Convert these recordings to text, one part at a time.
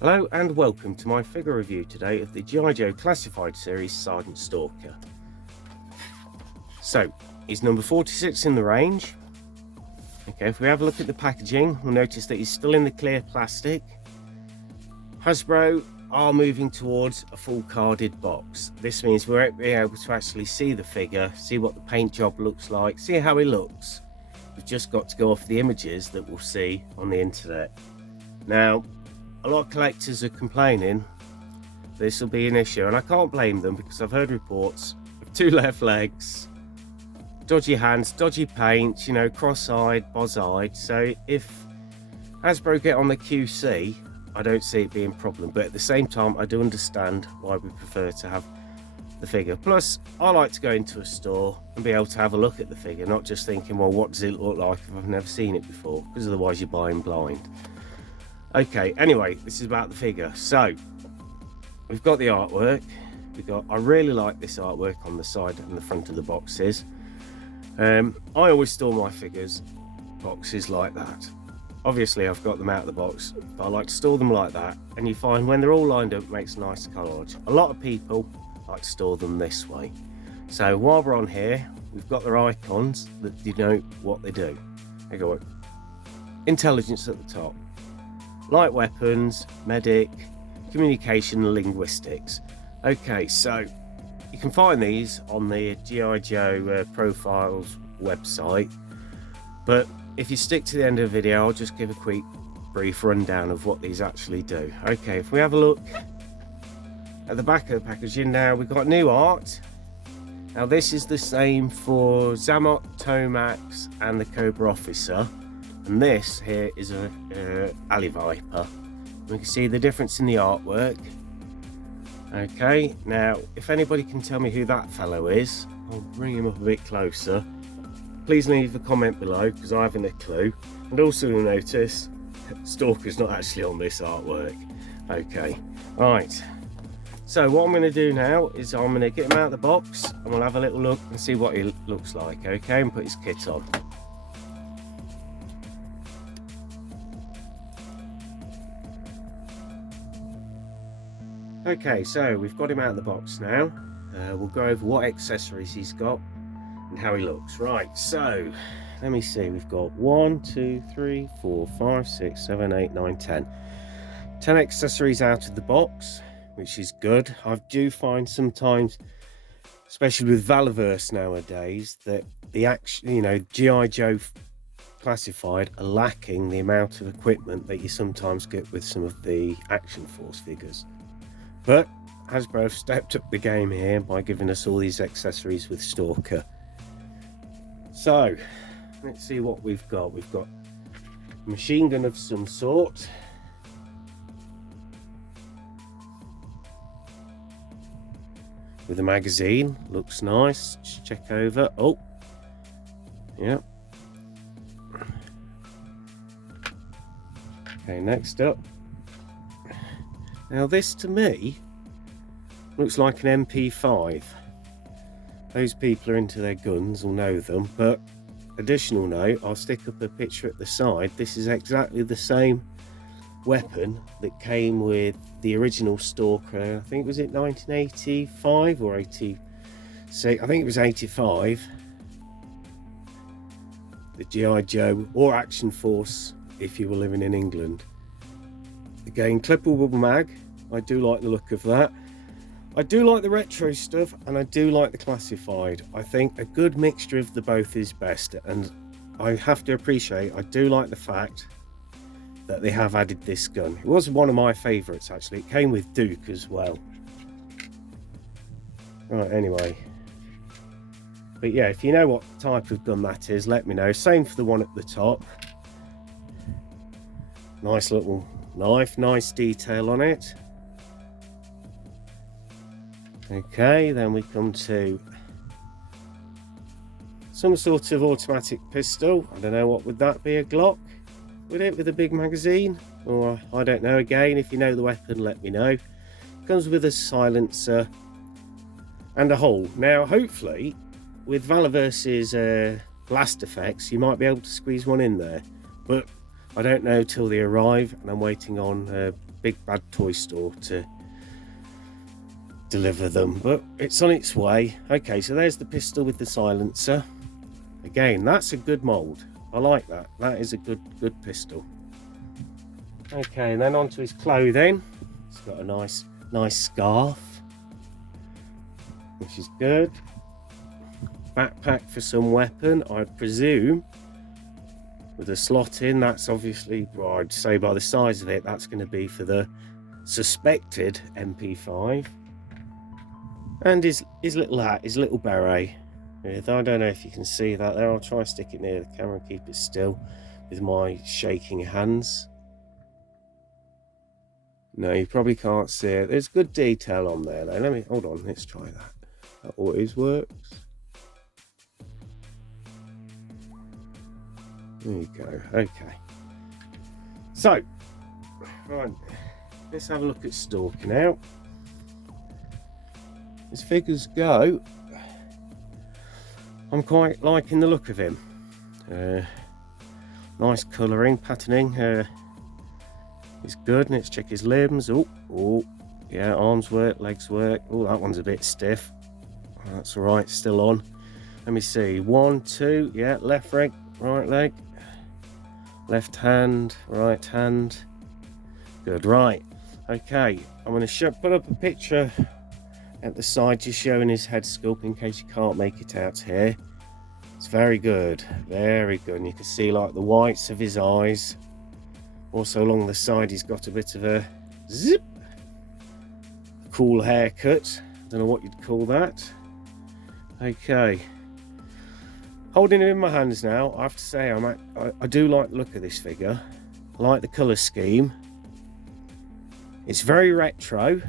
Hello and welcome to my figure review today of the G.I. Joe Classified series Sgt Stalker. So, he's number 46 in the range. Okay, if we have a look at the packaging, we'll notice that he's still in the clear plastic. Hasbro are moving towards a full carded box. This means we're able to actually see the figure, see what the paint job looks like, see how he looks. We've just got to go off the images that we'll see on the internet. Now, a lot of collectors are complaining this will be an issue, and I can't blame them because I've heard reports of 2 left legs, dodgy hands, dodgy paint, you know, cross-eyed, boz-eyed. So if Hasbro get on the QC, I don't see it being a problem, but at the same time I do understand why we prefer to have the figure. Plus, I like to go into a store and be able to have a look at the figure, not just thinking, well, what does it look like if I've never seen it before, because otherwise you're buying blind. Okay, anyway, this is about the figure. So we've got the artwork. I really like this artwork on the side and the front of the boxes. I always store my figures boxes like that. Obviously I've got them out of the box, but I like to store them like that, and you find when they're all lined up, it makes a nice collage. A lot of people like to store them this way. So while we're on here, we've got their icons that denote what they do. They go intelligence at the top, light weapons, medic, communication, and linguistics. Okay, so you can find these on the G.I. Joe Profiles website, but if you stick to the end of the video, I'll just give a quick brief rundown of what these actually do. Okay, if we have a look at the back of the packaging now, we've got new art. Now this is the same for Zammot, Tomax and the Cobra Officer, and this here is a Alley Viper. We can see the difference in the artwork. Okay, now if anybody can tell me who that fellow is, I'll bring him up a bit closer. Please leave a comment below because I haven't a clue. And also you'll notice Stalker's not actually on this artwork. Okay, right. So what I'm going to do now is I'm going to get him out of the box and we'll have a little look and see what he looks like, okay, and put his kit on. Okay, so we've got him out of the box now. We'll go over what accessories he's got and how he looks. Right, so let me see, we've got 1, 2, 3, 4, 5, 6, 7, 8, 9, 10. 10 accessories out of the box, which is good. I do find sometimes, especially with Valaverse nowadays, that the action, you know, G.I. Joe Classified are lacking the amount of equipment that you sometimes get with some of the Action Force figures. But Hasbro have stepped up the game here by giving us all these accessories with Stalker. So let's see what we've got. We've got a machine gun of some sort. With a magazine, looks nice. Just check over. Oh, yeah. Okay, next up. Now this to me looks like an MP5. Those people are into their guns will know them, but additional note, I'll stick up a picture at the side. This is exactly the same weapon that came with the original Stalker. I think was it 1985 or 86? I think it was 85. The G.I. Joe or Action Force if you were living in England. Again, clippable mag. I do like the look of that. I do like the retro stuff and I do like the classified. I think a good mixture of the both is best, and I have to appreciate, I do like the fact that they have added this gun. It was one of my favourites actually. It came with Duke as well. Right, anyway. But yeah, if you know what type of gun that is, let me know. Same for the one at the top. Nice little knife, nice detail on it. Okay, then we come to some sort of automatic pistol. I don't know, what would that be, a Glock? Would it, with a big magazine? Or I don't know, again, if you know the weapon, let me know. Comes with a silencer and a hole. Now, hopefully, with Valaverse's blast effects, you might be able to squeeze one in there. But I don't know till they arrive, and I'm waiting on big bad toy store to deliver them, but it's on its way. Okay, so there's the pistol with the silencer. Again, that's a good mold. I like that. That is a good pistol. Okay, and then onto his clothing. He's got a nice scarf, which is good. Backpack for some weapon, I presume, with a slot in. That's obviously, well, I'd say by the size of it, that's going to be for the suspected MP5. And his little hat, his little beret. I don't know if you can see that there. I'll try and stick it near the camera and keep it still with my shaking hands. No, you probably can't see it. There's good detail on there though. Hold on, let's try that. That always works. There you go. Okay. So, right, let's have a look at Stalker now. As figures go, I'm quite liking the look of him. Nice colouring, patterning. He's good. Let's check his limbs. Oh, yeah, arms work, legs work. Oh, that one's a bit stiff. That's all right, still on. Let me see. 1, 2, yeah, left leg, right leg, left hand, right hand. Good, right. Okay, I'm going to put up a picture at the side just showing his head sculpt in case you can't make it out here. It's very good, very good. And you can see like the whites of his eyes. Also along the side he's got a bit of a zip, cool haircut. Don't know what you'd call that. Okay, holding him in my hands now, I have to say I do like the look of this figure. I like the colour scheme. It's very retro,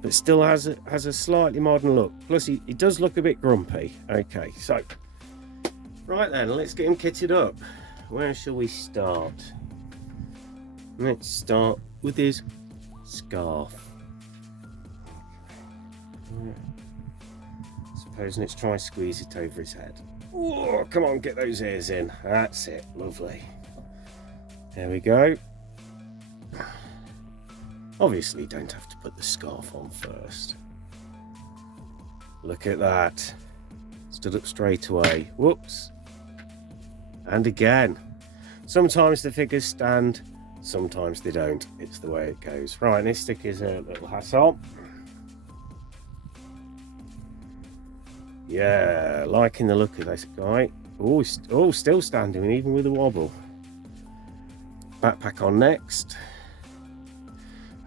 but still has a slightly modern look. Plus he does look a bit grumpy. Okay, so right then, let's get him kitted up. Where shall we start? Let's start with his scarf. Okay. Suppose let's try and squeeze it over his head. Oh, come on, get those ears in. That's it, lovely. There we go. Obviously, you don't have to put the scarf on first. Look at that. Stood up straight away. Whoops. And again. Sometimes the figures stand, sometimes they don't. It's the way it goes. Right, let's stick his little hat on. Yeah, liking the look of this guy. Oh, still standing, even with a wobble. Backpack on next.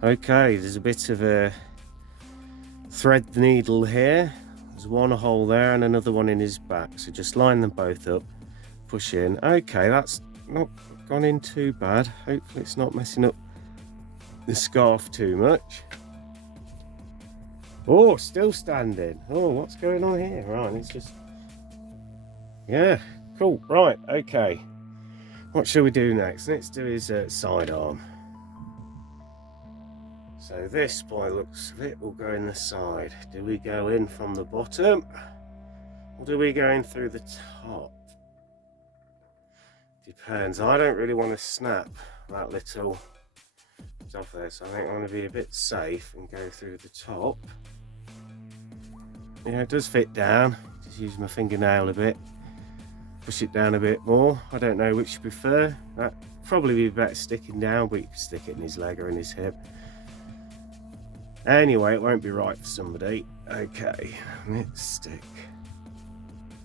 Okay, there's a bit of a thread needle here. There's one hole there and another one in his back. So just line them both up, push in. Okay, that's not gone in too bad. Hopefully it's not messing up the scarf too much. Oh, still standing. Oh, what's going on here? Right, it's just... Yeah, cool. Right, okay. What shall we do next? Let's do his sidearm. So this, by the looks of it, will go in the side. Do we go in from the bottom? Or do we go in through the top? Depends. I don't really want to snap that little stuff there, so I think I'm going to be a bit safe and go through the top. Yeah, it does fit down. Just use my fingernail a bit. Push it down a bit more. I don't know which you prefer. That'd probably be better sticking down, but you can stick it in his leg or in his hip. Anyway, it won't be right for somebody. Okay, let's stick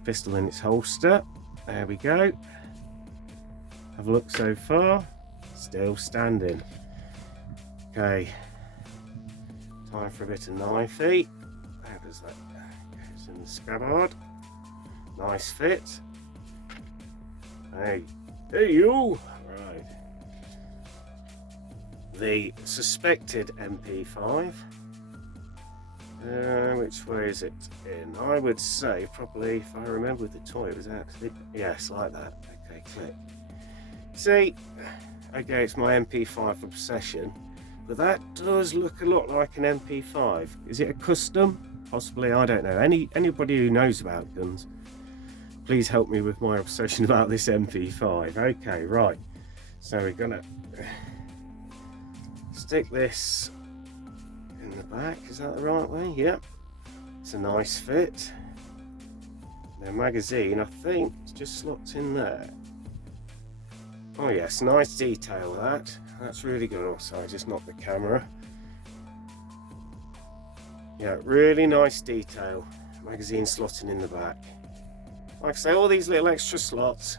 pistol in its holster. There we go. Have a look so far. Still standing. Okay, time for a bit of knifey. How does that go? Goes in the scabbard. Nice fit. Hey you! Right. The suspected MP5. Which way is it in? I would say probably, if I remember with the toy, it was actually, yes, like that. Okay, click. See, okay, it's my MP5 obsession, but that does look a lot like an MP5. Is it a custom? Possibly, I don't know. Anybody who knows about guns, please help me with my obsession about this MP5. Okay, right. So we're gonna stick this in the back. Is that the right way? Yep. It's a nice fit. The magazine, I think, just slots in there. Oh yes, nice detail that. That's really good. Also, I just knocked the camera. Yeah, really nice detail. Magazine slotting in the back. Like I say, all these little extra slots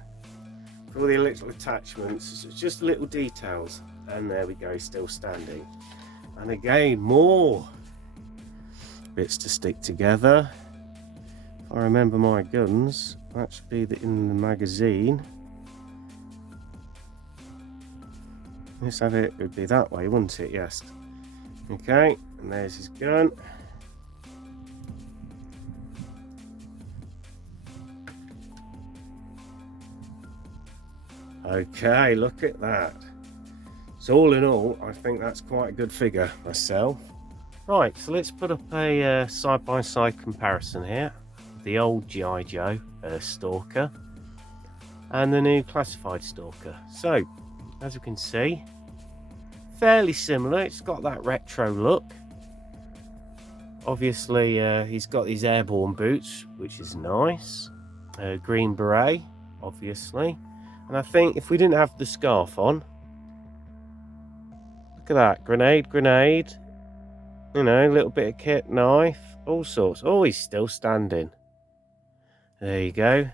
for all the little attachments, it's just little details. And there we go, still standing. And again, more bits to stick together. If I remember my guns, that should be in the magazine. Let's have it, it would be that way, wouldn't it? Yes. Okay, and there's his gun. Okay, look at that. So all in all, I think that's quite a good figure myself. Right, so let's put up a side-by-side comparison here. The old G.I. Joe Stalker and the new classified Stalker. So, as you can see, fairly similar. It's got that retro look. Obviously, he's got these airborne boots, which is nice. Green beret, obviously. And I think if we didn't have the scarf on, look at that, grenade, you know, a little bit of kit, knife, all sorts. Oh, he's still standing. There you go.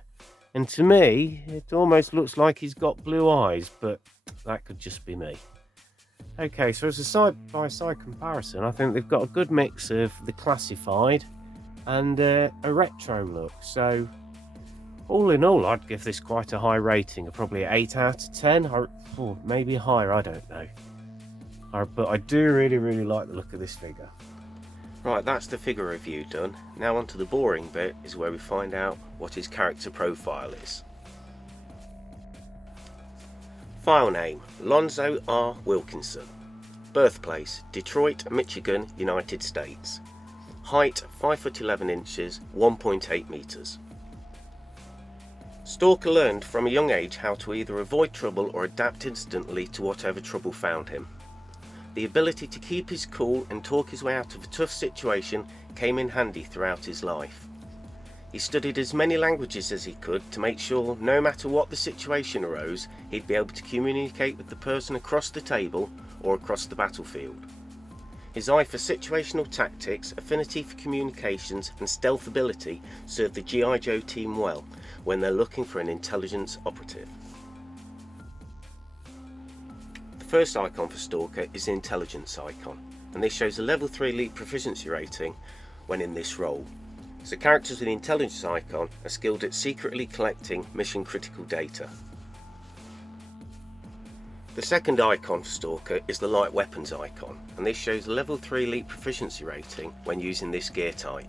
And to me, it almost looks like he's got blue eyes, but that could just be me. Okay, so as a side-by-side comparison, I think they've got a good mix of the classified and a retro look. So all in all, I'd give this quite a high rating, probably an 8 out of 10, or maybe higher, I don't know. But I do really like the look of this figure. Right, that's the figure review done. Now onto the boring bit, is where we find out what his character profile is. File name, Lonzo R. Wilkinson. Birthplace, Detroit, Michigan, United States. Height, 5'11" 1.8 meters. Stalker learned from a young age how to either avoid trouble or adapt instantly to whatever trouble found him. The ability to keep his cool and talk his way out of a tough situation came in handy throughout his life. He studied as many languages as he could to make sure no matter what the situation arose, he'd be able to communicate with the person across the table or across the battlefield. His eye for situational tactics, affinity for communications and stealth ability served the G.I. Joe team well when they're looking for an intelligence operative. The first icon for Stalker is the intelligence icon, and this shows a level 3 elite proficiency rating when in this role. So characters with the intelligence icon are skilled at secretly collecting mission critical data. The second icon for Stalker is the light weapons icon, and this shows a level 3 elite proficiency rating when using this gear type.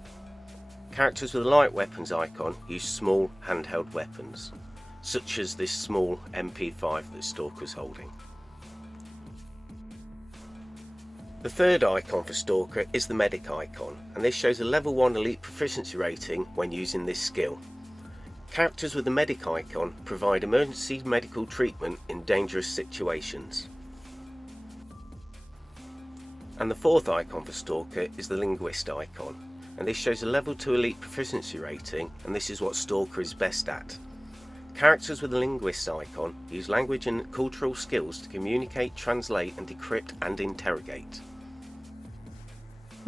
Characters with a light weapons icon use small handheld weapons, such as this small MP5 that Stalker's holding. The third icon for Stalker is the medic icon, and this shows a level 1 elite proficiency rating when using this skill. Characters with the medic icon provide emergency medical treatment in dangerous situations. And the fourth icon for Stalker is the linguist icon, and this shows a level 2 elite proficiency rating, and this is what Stalker is best at. Characters with the linguist icon use language and cultural skills to communicate, translate and decrypt and interrogate.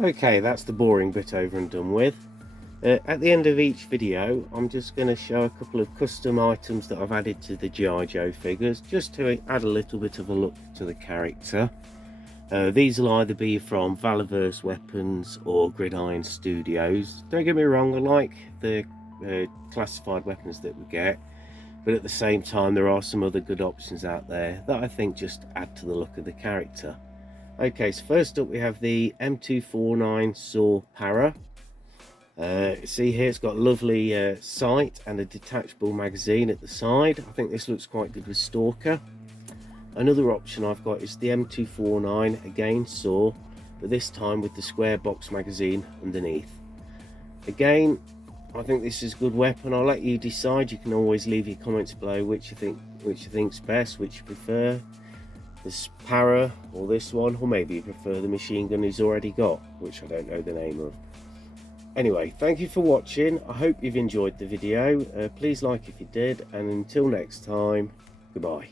Okay, that's the boring bit over and done with. At the end of each video, I'm just going to show a couple of custom items that I've added to the G.I. Joe figures, just to add a little bit of a look to the character. These will either be from Valaverse Weapons or Gridiron Studios. Don't get me wrong, I like the classified weapons that we get, but at the same time there are some other good options out there that I think just add to the look of the character. Okay, so first up we have the M249 SAW Para. See here, it's got a lovely sight and a detachable magazine at the side. I think this looks quite good with Stalker. Another option I've got is the M249, again SAW, but this time with the square box magazine underneath. Again, I think this is a good weapon. I'll let you decide. You can always leave your comments below which you think's best, which you prefer. this para or this one, or maybe you prefer the machine gun he's already got, which I don't know the name of. Anyway, thank you for watching. I hope you've enjoyed the video. Please like if you did, and until next time, goodbye.